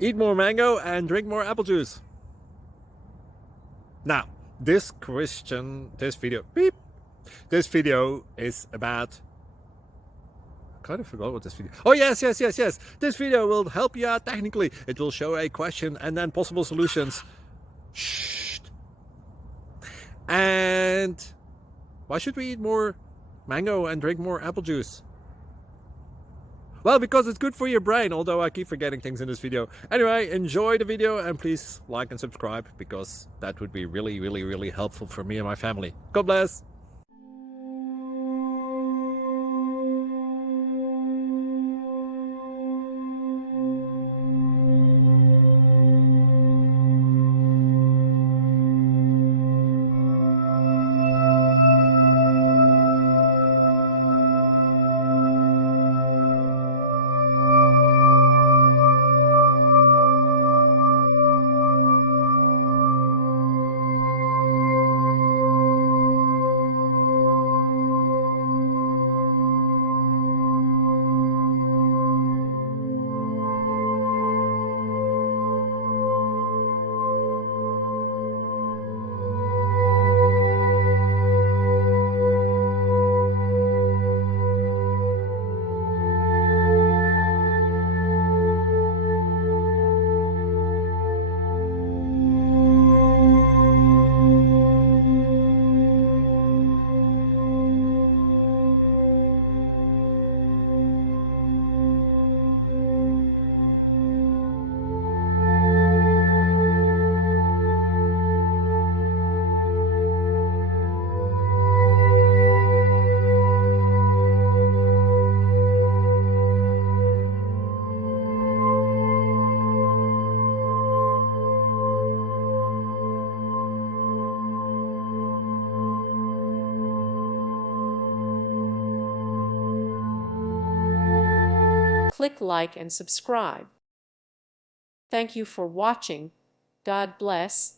Eat more mango and drink more apple juice. Now, this video is about, I kind of forgot what this video. Oh, yes. This video will help you out technically. It will show a question and then possible solutions. Shh. And why should we eat more mango and drink more apple juice? Well, because it's good for your brain, although I keep forgetting things in this video. Anyway, enjoy the video and please like and subscribe, because that would be really helpful for me and my family. God bless! Click like and subscribe. Thank you for watching. God bless.